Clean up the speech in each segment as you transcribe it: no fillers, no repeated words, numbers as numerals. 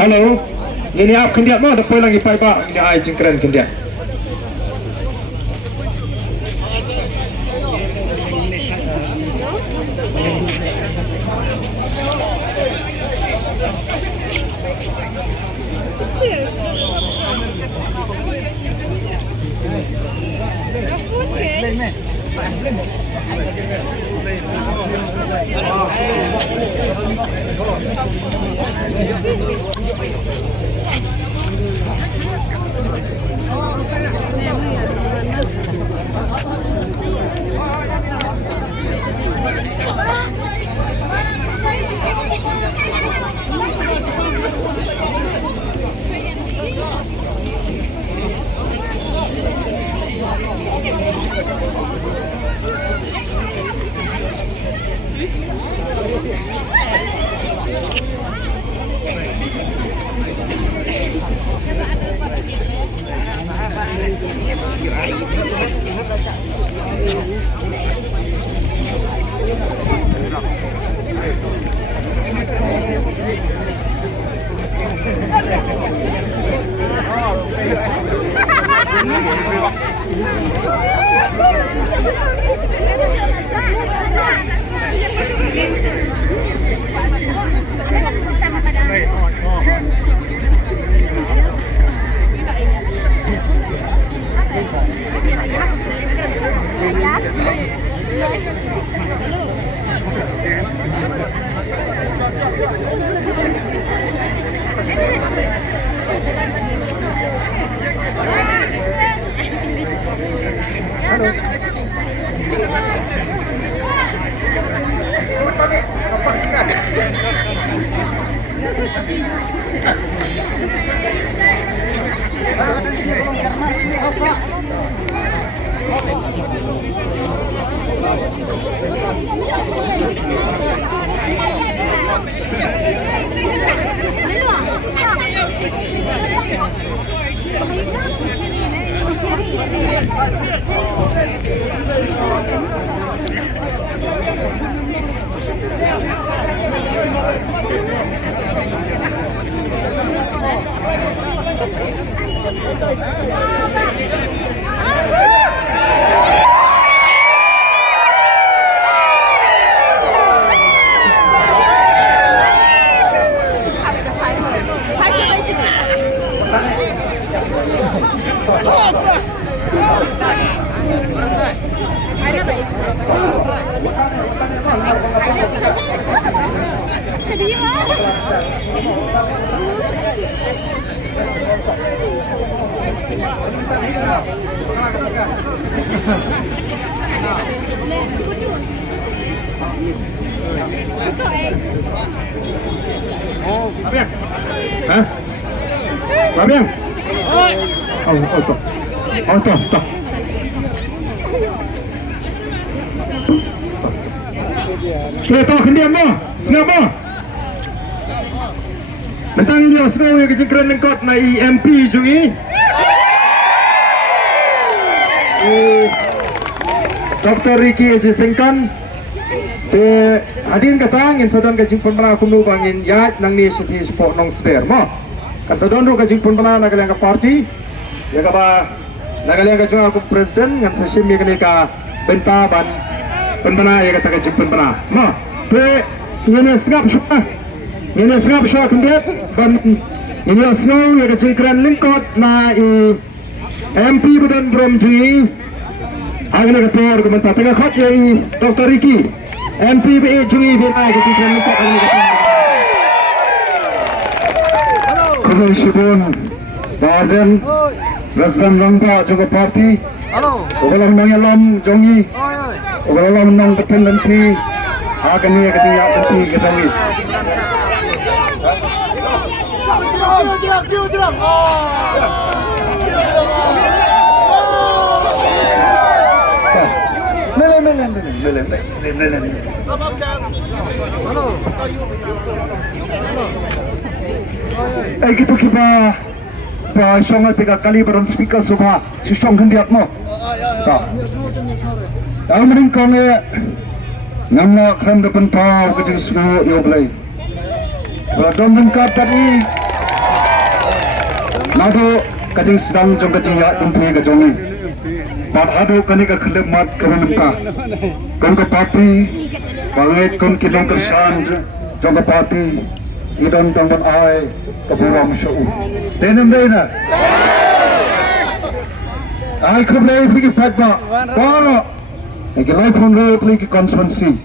Halo, ini apa kendiat mau? Depois lagi pai pak, ini ai cengkeran kendiat. Hah? Babiang? Oh, toh. Oh, toh. Kita kendiam mo, senang mo. Mentang dia senang yang kecengkeran lengkot na EMP jungi. Dr. Ricky Eji Sengkan hadirin katang in sadon kajing pemana kumnu bangin ya nang ni suti support nong seder mo kan sadon ru kajing pemana nagalang ka party ya ka ba nagalang ka chung aku presiden ngan seshim mi kani ka benta ban pemana ya kata kajing pemana mo pe ngene sngap shwa kendet ban ini asno ya kajing kran lingkot na MP Budan Bromji agak nak keluar komentar tengah khot ya Dr. Ricky MP BE Jungi BNI ke sini lepas agak nak keluar. Hello. Shibun Baden Presiden Rangga juga parti. Halo. Ugalang nang alam jongi. Oi oi. Ugalang nang dependency. Akan ni akan dia akan ti kejongi. Halo. Eh gitu kita songa tiga kali baron speaker subha si song hendiat mo. Tak. Tahu mending kong ngamla kan depan tau ke jenis semua yo play. Badan lengkap tadi. Nado kajing sedang jong kajing ya tempi kajongi. Padhado kani ka khlep mat karanka. Kon ka parti bangai kon kidong kersan jong ka parti idon tangban ai kaburam show. Denem dena. Ai khublei phiki fatwa. Baro. Eki life on road pliki constituency.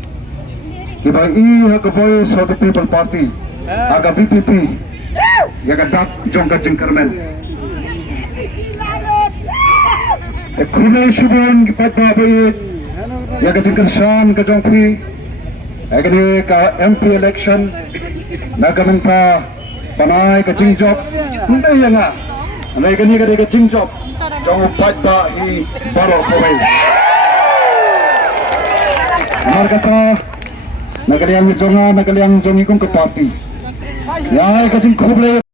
Iba ha ka voice of the people party. Aga VPP. Yaga dak jong ka jingkermen. Khublei shubon ki fatwa bayit. Yaga jingkersan ka jongpi. Agni ka MP election. Nagamenta panai ka jingjob. Hindi nga. Anay gani ka jingjob. Jong fatwa hi baro kawai. Amar kata nagaliang jongi kong ke parti. Ya kajing khublei